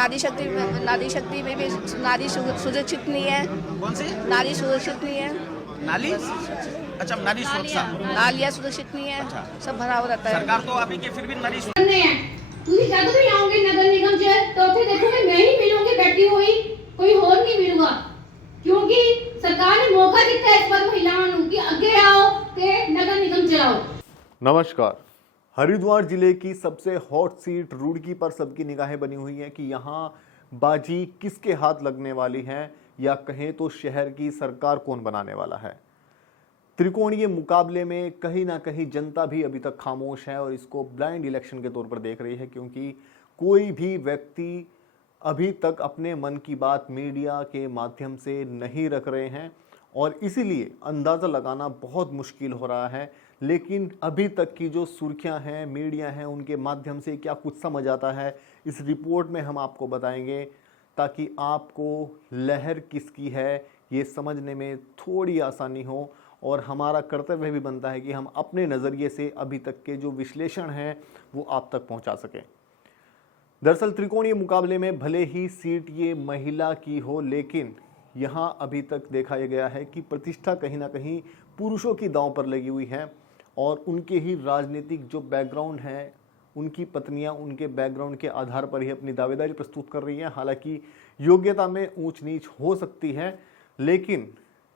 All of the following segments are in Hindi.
नारी शक्ति में भी नारी सुरक्षित नहीं है। कौन सी नारी सुरक्षित नहीं है। नाली? अच्छा, नारी सुरक्षा। नालियाँ सुरक्षित नहीं है। अच्छा। सब भरा हुआ रहता है। सरकार तो अभी के फिर भी नारी ਤੁਸੀਂ ਜਦ ਵੀ ਆਉਂਗੇ ਨਗਰ ਨਿਗਮ ਚ ਤਾਂ ਉੱਥੇ ਦੇਖੋਗੇ ਮੈਂ ਹੀ ਮਿਲੂੰਗੀ बैठी हुई, कोई और नहीं मिलूगा, क्योंकि सरकार ने मौका दिया है इस बार महिलाओं को कि आगे आओ ते नगर निगम चलाओ। नमस्कार। हरिद्वार जिले की सबसे हॉट सीट रुड़की पर सबकी निगाहें बनी हुई हैं कि यहाँ बाजी किसके हाथ लगने वाली है, या कहें तो शहर की सरकार कौन बनाने वाला है। त्रिकोणीय मुकाबले में कहीं ना कहीं जनता भी अभी तक खामोश है और इसको ब्लाइंड इलेक्शन के तौर पर देख रही है, क्योंकि कोई भी व्यक्ति अभी तक अपने मन की बात मीडिया के माध्यम से नहीं रख रहे हैं और इसीलिए अंदाज़ा लगाना बहुत मुश्किल हो रहा है। लेकिन अभी तक की जो सुर्खियां हैं, मीडिया हैं, उनके माध्यम से क्या कुछ समझ आता है इस रिपोर्ट में हम आपको बताएंगे, ताकि आपको लहर किसकी है ये समझने में थोड़ी आसानी हो। और हमारा कर्तव्य भी बनता है कि हम अपने नज़रिए से अभी तक के जो विश्लेषण हैं वो आप तक पहुंचा सकें। दरअसल त्रिकोणीय मुकाबले में भले ही सीट ये महिला की हो, लेकिन यहाँ अभी तक देखा गया है कि प्रतिष्ठा कहीं ना कहीं पुरुषों की दांव पर लगी हुई है और उनके ही राजनीतिक जो बैकग्राउंड है, उनकी पत्नियां उनके बैकग्राउंड के आधार पर ही अपनी दावेदारी प्रस्तुत कर रही हैं। हालांकि योग्यता में ऊंच नीच हो सकती है, लेकिन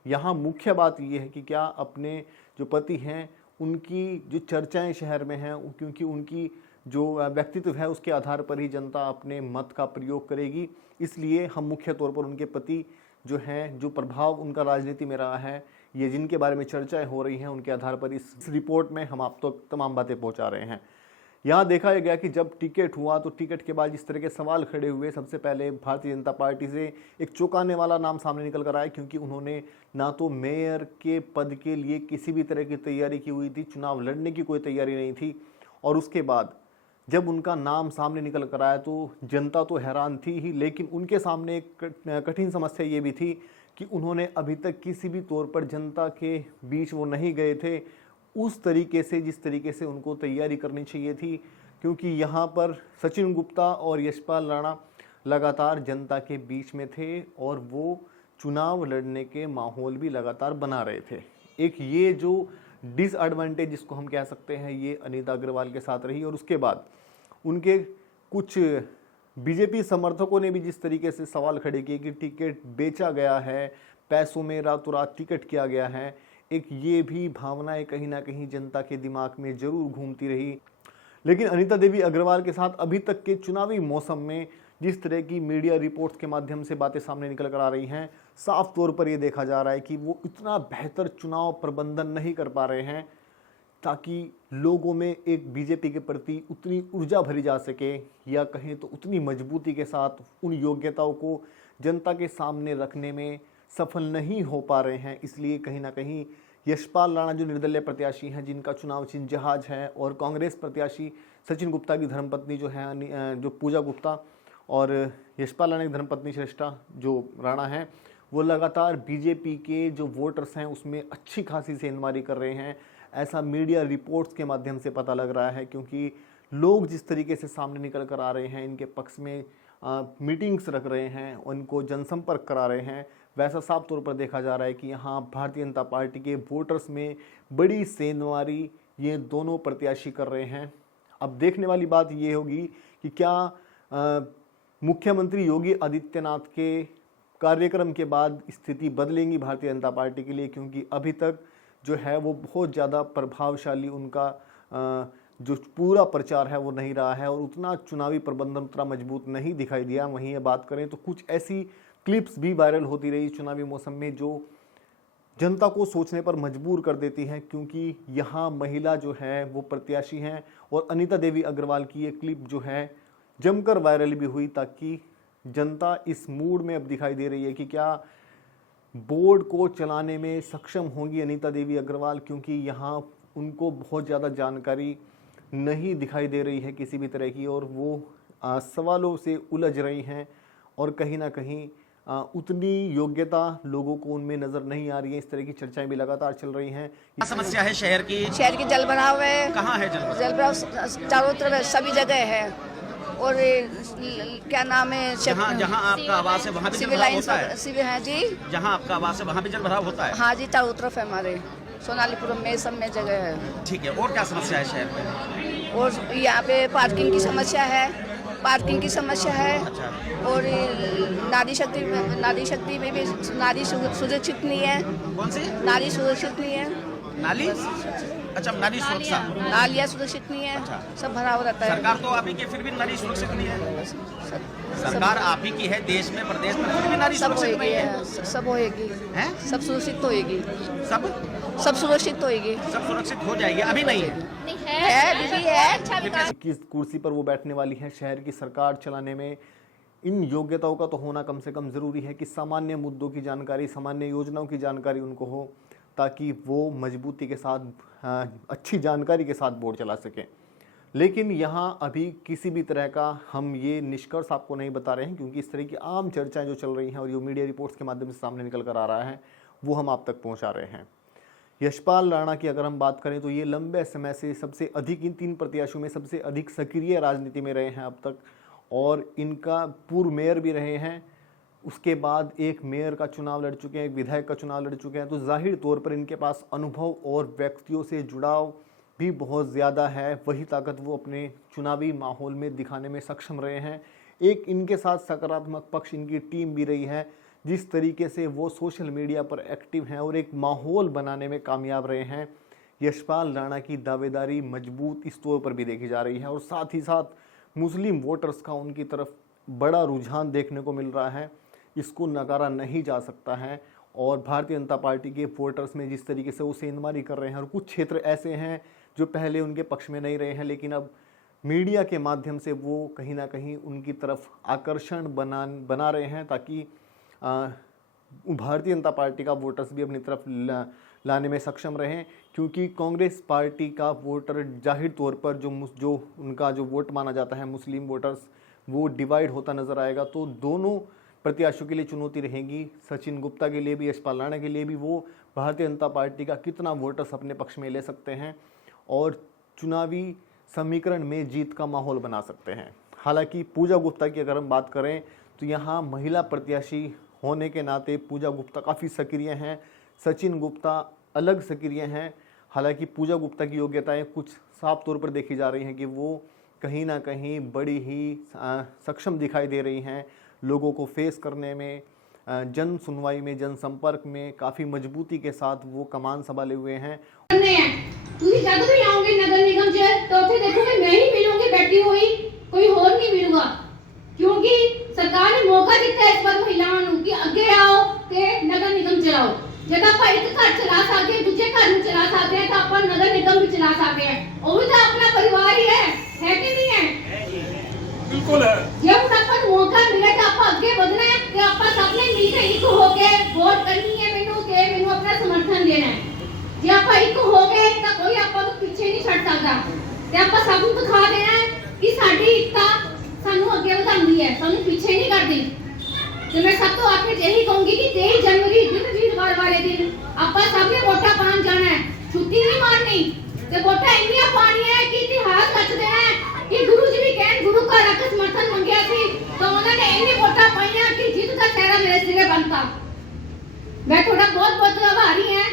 यहाँ मुख्य बात यह है कि क्या अपने जो पति हैं उनकी जो चर्चाएं शहर में हैं, क्योंकि उनकी जो व्यक्तित्व है उसके आधार पर ही जनता अपने मत का प्रयोग करेगी। इसलिए हम मुख्य तौर पर उनके पति जो हैं, जो प्रभाव उनका राजनीति में रहा है, ये जिनके बारे में चर्चाएं हो रही हैं, उनके आधार पर इस रिपोर्ट में हम आप तक तमाम बातें पहुंचा रहे हैं। यहाँ देखा गया कि जब टिकट हुआ तो टिकट के बाद जिस तरह के सवाल खड़े हुए, सबसे पहले भारतीय जनता पार्टी से एक चौंकाने वाला नाम सामने निकल कर आया, क्योंकि उन्होंने ना तो मेयर के पद के लिए किसी भी तरह की तैयारी की हुई थी, चुनाव लड़ने की कोई तैयारी नहीं थी। और उसके बाद जब उनका नाम सामने निकल कर आया तो जनता तो हैरान थी ही, लेकिन उनके सामने एक कठिन समस्या ये भी थी कि उन्होंने अभी तक किसी भी तौर पर जनता के बीच वो नहीं गए थे उस तरीके से जिस तरीके से उनको तैयारी करनी चाहिए थी, क्योंकि यहाँ पर सचिन गुप्ता और यशपाल राणा लगातार जनता के बीच में थे और वो चुनाव लड़ने के माहौल भी लगातार बना रहे थे। एक ये जो डिसएडवांटेज जिसको हम कह सकते हैं, ये अनीता अग्रवाल के साथ रही। और उसके बाद उनके कुछ बीजेपी समर्थकों ने भी जिस तरीके से सवाल खड़े किए कि टिकट बेचा गया है, पैसों में रातों रात टिकट किया गया है, एक ये भी भावनाएं कहीं ना कहीं जनता के दिमाग में जरूर घूमती रही। लेकिन अनीता देवी अग्रवाल के साथ अभी तक के चुनावी मौसम में जिस तरह की मीडिया रिपोर्ट्स के माध्यम से बातें सामने निकल कर आ रही हैं, साफ तौर पर यह देखा जा रहा है कि वो इतना बेहतर चुनाव प्रबंधन नहीं कर पा रहे हैं ताकि लोगों में एक बीजेपी के प्रति उतनी ऊर्जा भरी जा सके, या कहें तो उतनी मजबूती के साथ उन योग्यताओं को जनता के सामने रखने में सफल नहीं हो पा रहे हैं। इसलिए कहीं ना कहीं यशपाल राणा जो निर्दलीय प्रत्याशी हैं, जिनका चुनाव चिन्ह जहाज है, और कांग्रेस प्रत्याशी सचिन गुप्ता की धर्मपत्नी जो है जो पूजा गुप्ता, और यशपाल राणा की धर्मपत्नी श्रेष्ठा जो राणा हैं, वो लगातार बीजेपी के जो वोटर्स हैं उसमें अच्छी खासी सेंधमारी कर रहे हैं। ऐसा मीडिया रिपोर्ट्स के माध्यम से पता लग रहा है, क्योंकि लोग जिस तरीके से सामने निकल कर आ रहे हैं, इनके पक्ष में मीटिंग्स रख रहे हैं, उनको जनसंपर्क करा रहे हैं, वैसा साफ तौर पर देखा जा रहा है कि यहाँ भारतीय जनता पार्टी के वोटर्स में बड़ी सेंधमारी ये दोनों प्रत्याशी कर रहे हैं। अब देखने वाली बात ये होगी कि क्या मुख्यमंत्री योगी आदित्यनाथ के कार्यक्रम के बाद स्थिति बदलेंगी भारतीय जनता पार्टी के लिए, क्योंकि अभी तक जो है वो बहुत ज़्यादा प्रभावशाली उनका जो पूरा प्रचार है वो नहीं रहा है और उतना चुनावी प्रबंधन उतना मजबूत नहीं दिखाई दिया। वहीं ये बात करें तो कुछ ऐसी क्लिप्स भी वायरल होती रही चुनावी मौसम में जो जनता को सोचने पर मजबूर कर देती हैं, क्योंकि यहाँ महिला जो है वो प्रत्याशी हैं और अनीता देवी अग्रवाल की ये क्लिप जो है जमकर वायरल भी हुई, ताकि जनता इस मूड में अब दिखाई दे रही है कि क्या बोर्ड को चलाने में सक्षम होंगी अनीता देवी अग्रवाल, क्योंकि यहाँ उनको बहुत ज़्यादा जानकारी नहीं दिखाई दे रही है किसी भी तरह की, और वो सवालों से उलझ रही हैं और कहीं ना कहीं उतनी योग्यता लोगों को उनमें नजर नहीं आ रही है। इस तरह की चर्चाएं भी लगातार चल रही हैं। क्या समस्या है शहर की? जल भराव है। कहाँ है जल? जल भराव चारों तरफ सभी जगह है। और क्या नाम है जहाँ जहाँ आपका आवास है वहाँ भी जल सिविल भराव लाइन्स होता है? सिविल है जी। जहाँ आपका आवास है वहाँ भी जल भराव होता है? हाँ जी, चारों तरफ है हमारे सोनालीपुरम में, सब में जगह है। ठीक है, और क्या समस्या है शहर में? और यहाँ पे पार्किंग की समस्या है, पार्किंग की समस्या है। अच्छा। और नारी शक्ति में भी नारी सुरक्षित नहीं है। कौन सी? नारी सुरक्षित नहीं है। नाली? अच्छा, नारी सुरक्षा। नालियाँ सुरक्षित नहीं है। अच्छा। सब भरा हुआ रहता है। सरकार तो आप ही की, फिर भी नारी सुरक्षित नहीं है। सब सरकार आप ही की है देश में, प्रदेश में, फिर भी नारी सब सुरक्षित होएगी नहीं है। सब होएगी। हैं? सब सुरक्षित तो होएगी। सब सुरक्षित तो होएगी। सब सुरक्षित हो जाएगी, अभी नहीं है। है बीबी है। किस कुर्सी पर वो बैठने वाली है, शहर की सरकार चलाने में इन योग्यताओं का तो होना कम से कम ज़रूरी है कि सामान्य मुद्दों की जानकारी, सामान्य योजनाओं की जानकारी उनको हो, ताकि वो मजबूती के साथ, अच्छी जानकारी के साथ वोट चला सकें। लेकिन यहाँ अभी किसी भी तरह का हम ये निष्कर्ष आपको नहीं बता रहे हैं, क्योंकि इस तरह की आम चर्चाएं जो चल रही हैं और जो मीडिया रिपोर्ट्स के माध्यम से सामने निकल कर आ रहा है, वो हम आप तक पहुँचा रहे हैं। यशपाल राणा की अगर हम बात करें तो ये लंबे समय से सबसे अधिक, इन 3 प्रत्याशियों में सबसे अधिक सक्रिय राजनीति में रहे हैं अब तक, और इनका पूर्व मेयर भी रहे हैं। उसके बाद एक मेयर का चुनाव लड़ चुके हैं, एक विधायक का चुनाव लड़ चुके हैं। तो जाहिर तौर पर इनके पास अनुभव और व्यक्तियों से जुड़ाव भी बहुत ज़्यादा है। वही ताकत वो अपने चुनावी माहौल में दिखाने में सक्षम रहे हैं। एक इनके साथ सकारात्मक पक्ष इनकी टीम भी रही है, जिस तरीके से वो सोशल मीडिया पर एक्टिव हैं और एक माहौल बनाने में कामयाब रहे हैं। यशपाल राणा की दावेदारी मजबूत इस तौर पर भी देखी जा रही है, और साथ ही साथ मुस्लिम वोटर्स का उनकी तरफ बड़ा रुझान देखने को मिल रहा है। इसको नकारा नहीं जा सकता है। और भारतीय जनता पार्टी के वोटर्स में जिस तरीके से वो सेंधमारी कर रहे हैं, और कुछ क्षेत्र ऐसे हैं जो पहले उनके पक्ष में नहीं रहे हैं, लेकिन अब मीडिया के माध्यम से वो कहीं ना कहीं उनकी तरफ आकर्षण बना रहे हैं, ताकि भारतीय जनता पार्टी का वोटर्स भी अपनी तरफ लाने में सक्षम रहें। क्योंकि कांग्रेस पार्टी का वोटर जाहिर तौर पर जो उनका जो वोट माना जाता है मुस्लिम वोटर्स, वो डिवाइड होता नज़र आएगा। तो दोनों प्रत्याशियों के लिए चुनौती रहेगी, सचिन गुप्ता के लिए भी, यशपाल राणा के लिए भी, वो भारतीय जनता पार्टी का कितना वोटर्स अपने पक्ष में ले सकते हैं और चुनावी समीकरण में जीत का माहौल बना सकते हैं। हालांकि पूजा गुप्ता की अगर हम बात करें तो यहाँ महिला प्रत्याशी होने के नाते पूजा गुप्ता काफ़ी सक्रिय हैं, सचिन गुप्ता अलग सक्रिय हैं। हालांकि पूजा गुप्ता की योग्यताएं कुछ साफ तौर पर देखी जा रही हैं कि वो कहीं ना कहीं बड़ी ही सक्षम दिखाई दे रही हैं, लोगों को फेस करने में, जन सुनवाई में, जनसंपर्क में काफ़ी मजबूती के साथ वो कमान संभाले हुए हैं। ਤੁਸੀਂ ਜਦ ਵੀ ਆਓਗੇ ਨਗਰ ਨਿਗਮ ਚ ਤਾਂ ਉੱਥੇ ਦੇਖੋਗੇ ਮੈਂ ਹੀ ਮਿਲੂੰਗੀ बैठी हुई, कोई और नहीं मिलूगा। क्योंकि सरकार ने मौका दिता इस बार महिलाओं ਨੂੰ कि ਅੱਗੇ आओ ਤੇ ਨਗਰ ਨਿਗਮ ਚਲਾਓ। जब ਆਪਾਂ ਇੱਕ ਘਰ ਚਲਾ ਸਕਦੇ, ਦੂਜੇ ਘਰ ਨੂੰ ਚਲਾ ਸਕਦੇ ਹਾਂ, ਤਾਂ ਆਪਾਂ ਨਗਰ ਨਿਗਮ ਵੀ ਚਲਾ ਸਕਦੇ ਹਾਂ। ਉਹ ਵੀ ਤਾਂ ਆਪਣਾ ਪਰਿਵਾਰ ਹੀ ਹੈ कि नहीं है? बिल्कुल है। ਜੇ ਹੁਣ ਆਪਾਂ ਨੂੰ ਮੌਕਾ ਮਿਲੇ ਤਾਂ ਆਪਾਂ ਅੱਗੇ ਵਧਣਾ ਹੈ ਤੇ ਆਪਾਂ ਸਭ ਨੇ ਮਿਲ ਕੇ ਇੱਕ ਹੋ ਕੇ ਵੋਟ ਕਰਨੀ ਹੈ ਮੈਨੂੰ ਤੇ ਮੈਨੂੰ ਆਪਣਾ ਸਮਰਥਨ ਦੇਣਾ ਹੈ। ਜੇ ਆਪਾਂ ਇੱਕ ਹੋ ਗਏ ਤਾਂ ਕੋਈ ਆਪਾਂ ਨੂੰ ਪਿੱਛੇ ਨਹੀਂ ਛੱਡ ਸਕਦਾ ਤੇ ਆਪਾਂ ਸਭ ਨੂੰ ਦਿਖਾ ਦੇਣਾ ਹੈ ਕਿ ਸਾਡੀ ਇੱਕਤਾ ਸਾਨੂੰ ਅੱਗੇ ਵਧਾਉਂਦੀ ਹੈ, ਸਾਨੂੰ ਪਿੱਛੇ ਨਹੀਂ ਕਰਦੀ। ਤੇ ਮੈਂ ਸਭ ਤੋਂ ਆਖਿਰ ਇਹੀ ਕਹੂੰਗੀ ਕਿ 23 ਜਨਵਰੀ ਦਿਨ ਵੀਰਵਾਰ ਵਾਲੇ ਦਿਨ ਆਪਾਂ ਸਭ ਨੇ ਵੋਟਾਂ ਪਾਉਣ ਜਾਣਾ ਹੈ, ਛੁੱਟੀ ਨਹੀਂ ਮਾਰਨੀ ਤੇ ਵੋਟਾਂ ਇੰਨੀਆਂ ਪਾਉਣੀਆਂ ਹੈ ਕਿ ਇਤਿਹਾਸ ਰਚ ਦੇਣਾ ਹੈ ਕਿ ਗੁਰੂ ਜੀ ਵੀ ਕਹਿਣ ਗੁਰੂ ਘਰ ਆ ਕੇ ਸਮਰਥਨ ਮੰਗਿਆ ਸੀ ਤਾਂ ਉਹਨਾਂ ਨੇ ਇੰਨੀ ਵੋਟਾਂ ਪਾਈਆਂ ਕਿ ਜਿੱਤ ਦਾ ਸਿਹਰਾ ਮੇਰੇ ਸਿਰੇ ਬਣਤਾ। ਮੈਂ ਤੁਹਾਡਾ ਬਹੁਤ ਬਹੁਤ ਆਭਾਰੀ ਹਾਂ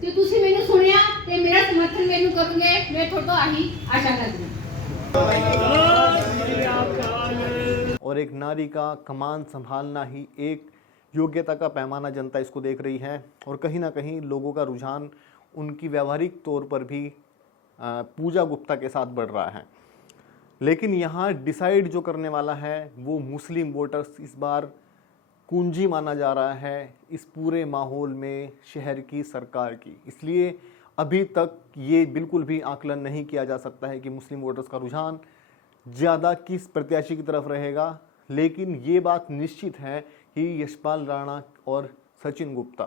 ਤੇ ਤੁਸੀਂ ਮੈਨੂੰ ਸੁਣਿਆ ਤੇ ਮੇਰਾ ਸਮਰਥਨ ਮੈਨੂੰ ਕਰੋਗੇ, ਮੈਂ ਤੁਹਾਡਾ ਆਹੀ आशा करती हूँ। और एक नारी का कमान संभालना ही एक योग्यता का पैमाना जनता इसको देख रही है, और कहीं ना कहीं लोगों का रुझान उनकी व्यावहारिक तौर पर भी पूजा गुप्ता के साथ बढ़ रहा है। लेकिन यहाँ डिसाइड जो करने वाला है वो मुस्लिम वोटर्स इस बार कुंजी माना जा रहा है इस पूरे माहौल में शहर की सरकार की। इसलिए अभी तक ये बिल्कुल भी आकलन नहीं किया जा सकता है कि मुस्लिम वोटर्स का रुझान ज़्यादा किस प्रत्याशी की तरफ रहेगा। लेकिन ये बात निश्चित है कि यशपाल राणा और सचिन गुप्ता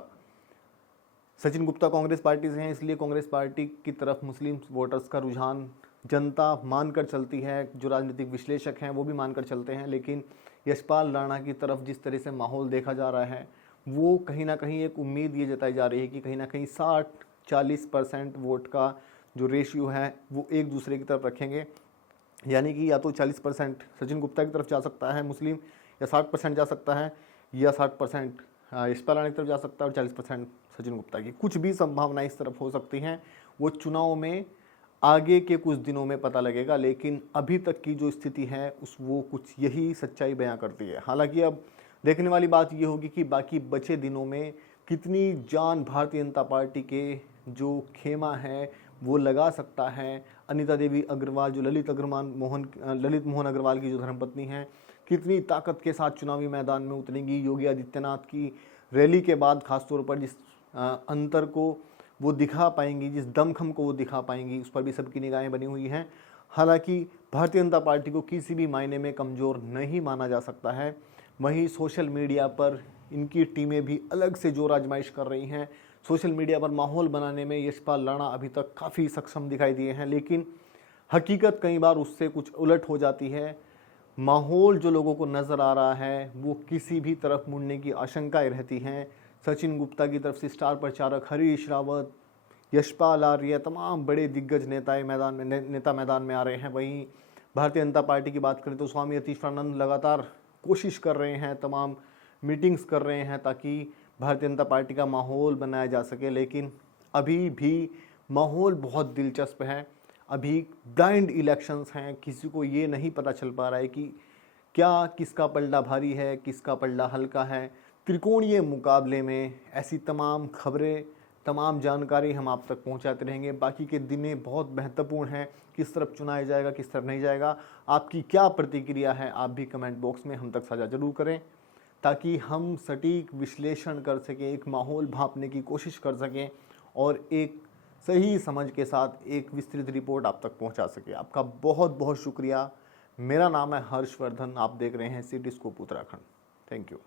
कांग्रेस पार्टी से हैं, इसलिए कांग्रेस पार्टी की तरफ मुस्लिम वोटर्स का रुझान जनता मानकर चलती है, जो राजनीतिक विश्लेषक हैं वो भी मानकर चलते हैं। लेकिन यशपाल राणा की तरफ जिस तरह से माहौल देखा जा रहा है, वो कहीं ना कहीं एक उम्मीद ये जताई जा रही है कि कहीं ना कहीं 60-40% वोट का जो रेशियो है वो एक दूसरे की तरफ रखेंगे। यानी कि या तो 40% सचिन गुप्ता की तरफ जा सकता है मुस्लिम, या 60% जा सकता है, या 60% यशपाल राणा की तरफ जा सकता है और 40% सचिन गुप्ता की। कुछ भी संभावना इस तरफ हो सकती हैं, वो चुनाव में आगे के कुछ दिनों में पता लगेगा, लेकिन अभी तक की जो स्थिति है वो कुछ यही सच्चाई बयां करती है। हालांकि अब देखने वाली बात ये होगी कि बाकी बचे दिनों में कितनी जान भारतीय जनता पार्टी के जो खेमा है वो लगा सकता है अनिता देवी अग्रवाल, जो ललित मोहन अग्रवाल की जो धर्मपत्नी हैं, कितनी ताकत के साथ चुनावी मैदान में उतरेंगी। योगी आदित्यनाथ की रैली के बाद खासतौर पर जिस अंतर को वो दिखा पाएंगी, जिस दमखम को वो दिखा पाएंगी, उस पर भी सबकी निगाहें बनी हुई हैं। हालांकि भारतीय जनता पार्टी को किसी भी मायने में कमज़ोर नहीं माना जा सकता है। वहीं सोशल मीडिया पर इनकी टीमें भी अलग से जोर आजमाइश कर रही हैं। सोशल मीडिया पर माहौल बनाने में यशपाल राणा अभी तक काफ़ी सक्षम दिखाई दिए हैं, लेकिन हकीकत कई बार उससे कुछ उलट हो जाती है। माहौल जो लोगों को नज़र आ रहा है वो किसी भी तरफ मुड़ने की आशंकाएं रहती हैं। सचिन गुप्ता की तरफ से स्टार प्रचारक हरीश रावत, यशपाल आर्य, तमाम बड़े दिग्गज नेता मैदान में आ रहे हैं। वहीं भारतीय जनता पार्टी की बात करें तो स्वामी अतीश्वरानंद लगातार कोशिश कर रहे हैं, तमाम मीटिंग्स कर रहे हैं ताकि भारतीय जनता पार्टी का माहौल बनाया जा सके, लेकिन अभी भी माहौल बहुत दिलचस्प है। अभी ब्लाइंड इलेक्शंस हैं, किसी को ये नहीं पता चल पा रहा है कि क्या किसका पलड़ा भारी है, किसका पलड़ा हल्का है। त्रिकोणीय मुकाबले में ऐसी तमाम खबरें, तमाम जानकारी हम आप तक पहुंचाते रहेंगे। बाकी के दिनें बहुत महत्वपूर्ण हैं, किस तरफ चुनाया जाएगा, किस तरफ नहीं जाएगा। आपकी क्या प्रतिक्रिया है, आप भी कमेंट बॉक्स में हम तक साझा जरूर करें, ताकि हम सटीक विश्लेषण कर सकें, एक माहौल भांपने की कोशिश कर सकें और एक सही समझ के साथ एक विस्तृत रिपोर्ट आप तक पहुंचा सके। आपका बहुत बहुत शुक्रिया। मेरा नाम है हर्षवर्धन, आप देख रहे हैं city scoop Uttarakhand. Thank you.